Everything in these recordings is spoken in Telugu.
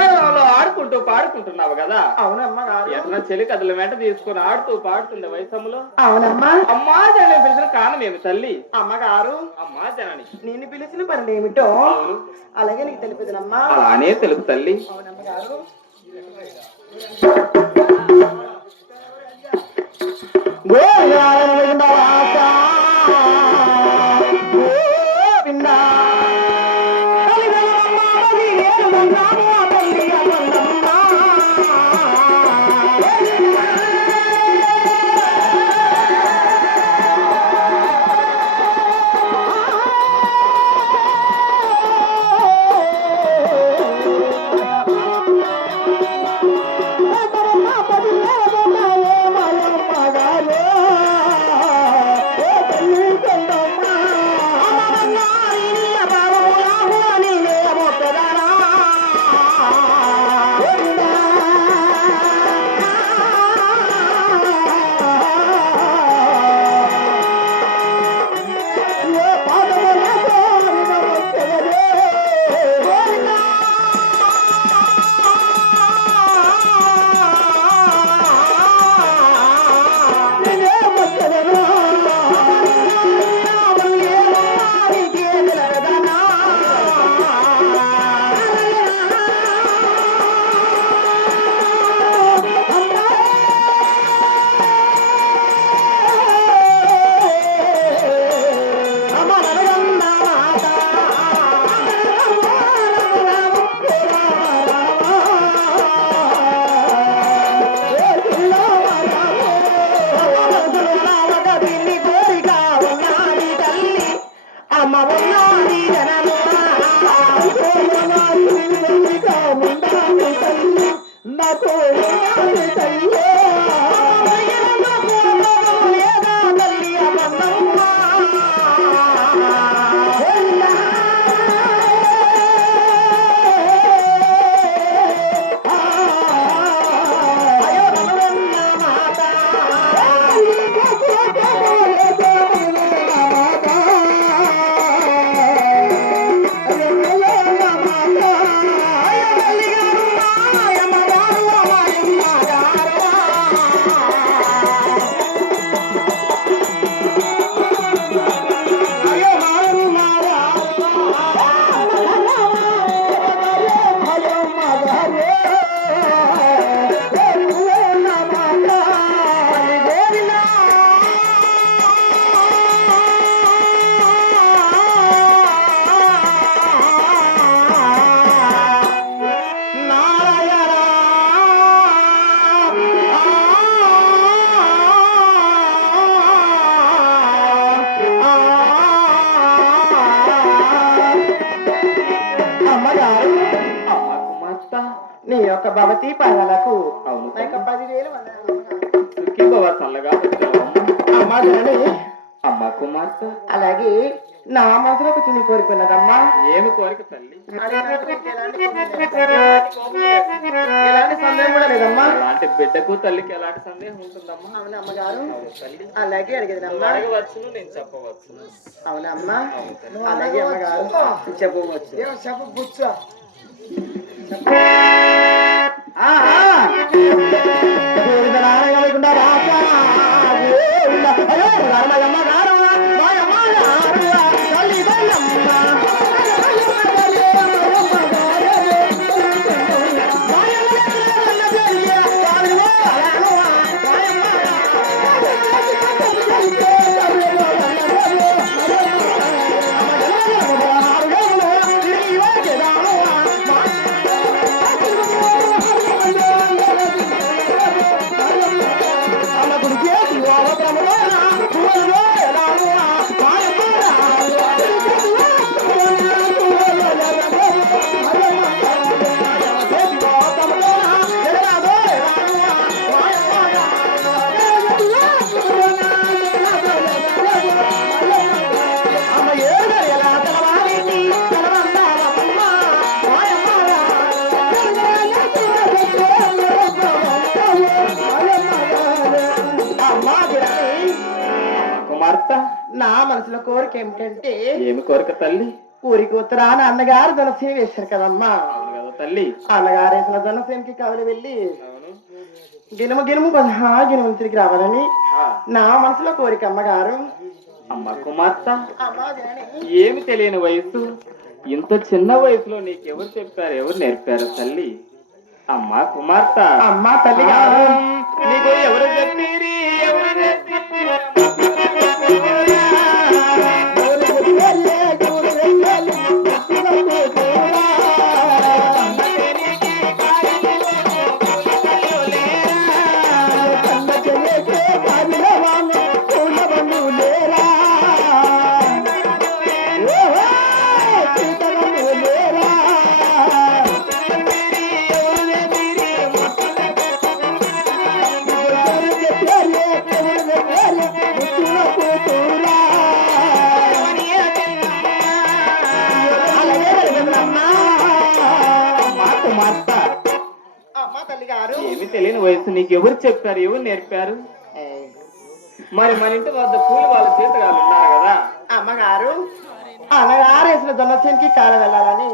బృందావనంలో ఆడుకుంటూ పాడుకుంటున్నావు కదా? అవునమ్మా గారు. ఎట్లా చెలి కథల వెంట తీసుకుని ఆడుతూ పాడుతుండే వయసములో? అవునమ్మా. అమ్మా జనని పిలిచిన కారణం ఏమి తల్లి? అమ్మగారు, అమ్మా జనని నేను పిలిచిన పని ఏమిటో అలాగే నీకు తెలిపేదనమ్మా. అలానే తెలుపు తల్లి. అవునమ్మగారు. నీ యొక్క భవతి పాదాలకు 10,000 అమ్మా జనని. అమ్మా కుమార్తె, అలాగే నా మనసులో ఒక చిన్న కోరిక ఉన్నదమ్మా. ఏమి కోరిక తల్లి? ఎలాంటి సందేహం కూడా లేదమ్మా. అలాంటి బిడ్డకు తల్లికి ఎలాంటి సందేహం ఉంటుందమ్మా? అవునా అమ్మగారు? అలాగే అడిగేదమ్మా. అడగవచ్చును, నేను చెప్పవచ్చు. అవునా అమ్మా? అలాగే అమ్మగారు చెప్పవచ్చు. చెప్పు. నా మనసులో కోరిక ఏమిటంటే, ఏమి కోరిక తల్లి? ఊరికి ఉత్తరాన అన్నగారు తులసి వేశారు కదమ్మా. తల్లి. అన్నగారేసిన జనసేనకి కావలి వెళ్ళి అవును. గినుము 16 గినుములు తిరిగి రావాలని ఆ, నా మనసులో కోరిక అమ్మగారు. అమ్మ కుమార్తె, అమ్మా జనని ఏమి తెలియని వయసు, ఇంత చిన్న వయసులో నీకెవరు చెప్పారు, ఎవరు నేర్పారు తల్లి? అమ్మ కుమార్తె, అమ్మా తల్లి గారు నీకు ఎవరు చెప్పిరి, ఎవరు అమ్మా తల్లి గారు ఏమి తెలియని వయసు నీకెవరు చెప్పారు, ఎవరు నేర్పారు? మరి మన ఇంటి వద్ద కూలి వాళ్ళ జీతగాళ్ళు ఉన్నారు కదా. అమ్మగారు అన్నగారేసిన జనసేనకి కాల వెళ్ళాలని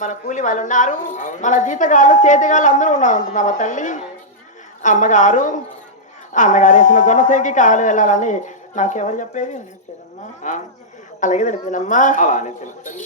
మన కూలి వాళ్ళు ఉన్నారు, మన జీతగాళ్ళు చేతిగాళ్ళు అందరూ ఉన్నారు అంటున్నావా తల్లి? అమ్మగారు అన్నగారేసిన జనసేనకి కావాలి వెళ్ళాలని నాకెవరు చెప్పేది తెలియదమ్మా. ఆ, అలాగే తెలిసిందమ్మా. అలానే తెలుస్తుంది.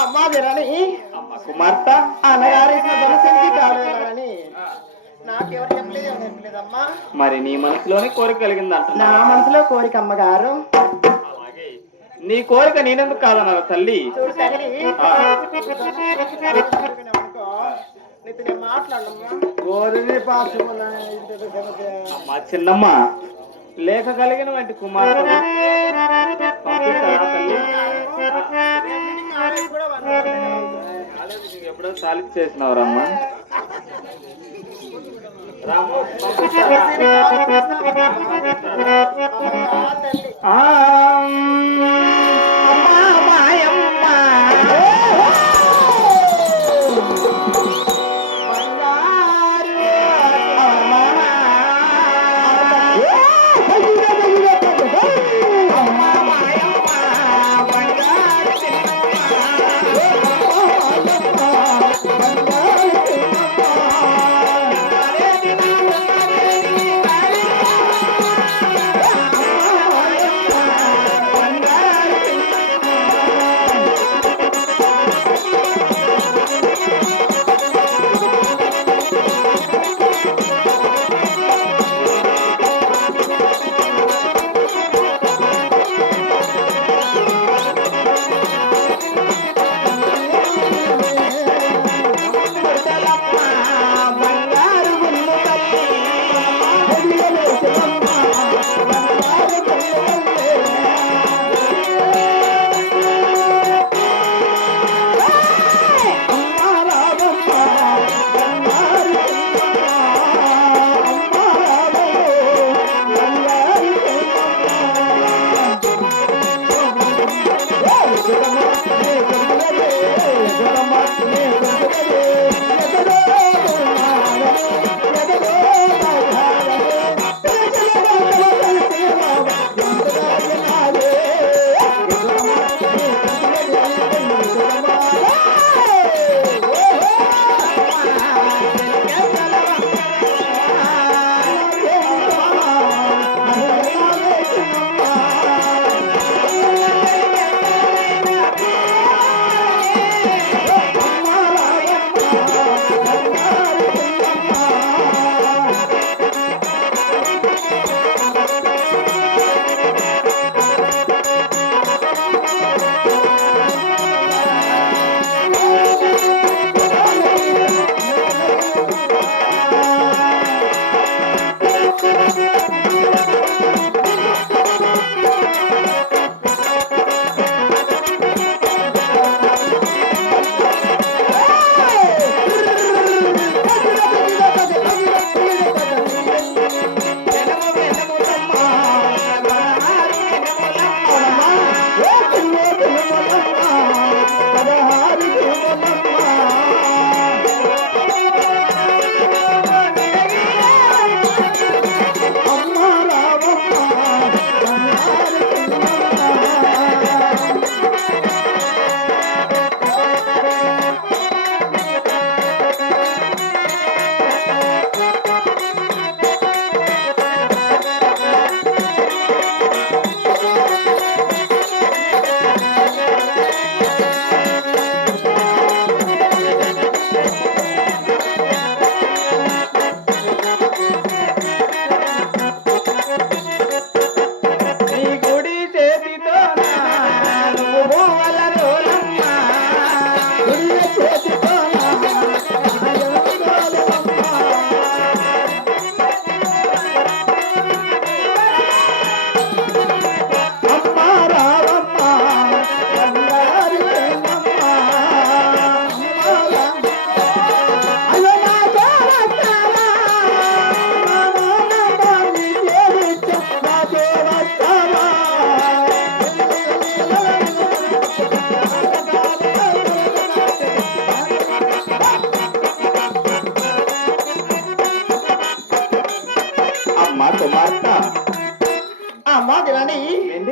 అమ్మ కుమార్తె, అన్నగారేసిన జనసేనకి కాలు వెళ్ళాలని నాకెవరు చెప్పలేదు, ఎవరు చెప్పలేదమ్మా. మరి నీ మనసులోనే కోరిక కలిగింది నా అంటున్నా. మనసులో కోరిక అమ్మగారు. అలాగే నీ కోరిక నేనెందుకు కాదన్నావు తల్లి? చూడు తగిలి ఆ, నీతో నేను మాట్లాడమ్మా. గోరిని అమ్మా చిన్నమ్మ, లేఖ కలిగిన వంటి కుమార్తె పంపిస్తారా తల్లి? కాలేదు, నీకు ఎప్పుడో సాలిడ్ చేసినవరమ్మా. రాము, పంపిస్తారా? ఆ, అమ్మా మాయమ్మ,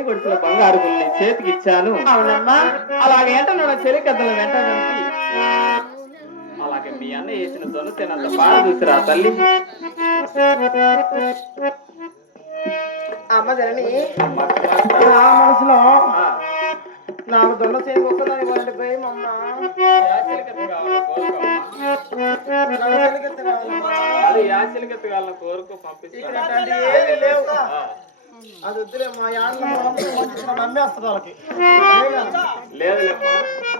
పొడిసిన బంగారు గుల్ని చేతికి ఇచ్చాను. అవునమ్మా. అలాగే ఏంటో నా చెలికద్దల వెంట నుంచి అలాగే మీ అన్న వేసిన దొనసేనంత బాగా చూసిరా తల్లి. అమ్మ జనని అమ్మ కుమార్తె. నా మనసులో ఆ, నాకు దొండ చేను ఒక్కదాని వండిపోయి మమ్మ యా చెలికత్త కావాలో కోరుకోమ్మా. నాకు చెలికెత్త కావాలమ్మా. అది యా చెలికత్త కావాలో కోరుకో పంపిస్తాను. ఇక్కడ అట్లాంటి ఏమీ లేవు. ఆ, అది వద్దులే మా యాడ్ల నమ్మేస్తుంది వాళ్ళకి. లేదులేమ్మా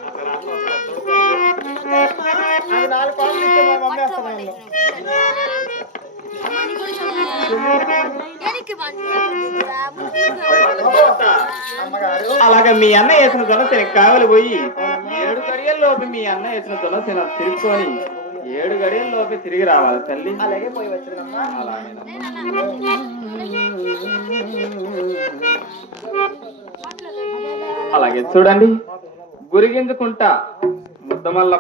అక్కడ అమ్మ అక్కడ తోడుకో. అది 4 పాటలు ఇస్తే మా మమ్మీ వస్తున్నాను. అమ్మగారు అలాగే మీ అన్న వేసిన దొనసేన కావలి పోయి 7 గడియల్లోపు మీ అన్న వేసిన దొనసేన తిరుక్కొని 7 గడియల్లోపు తిరిగి రావాలి తల్లి. అలాగే పోయి వచ్చిందమ్మా. అలాగే చూడండి గురిగింజుకుంటా ముద్దమల్ల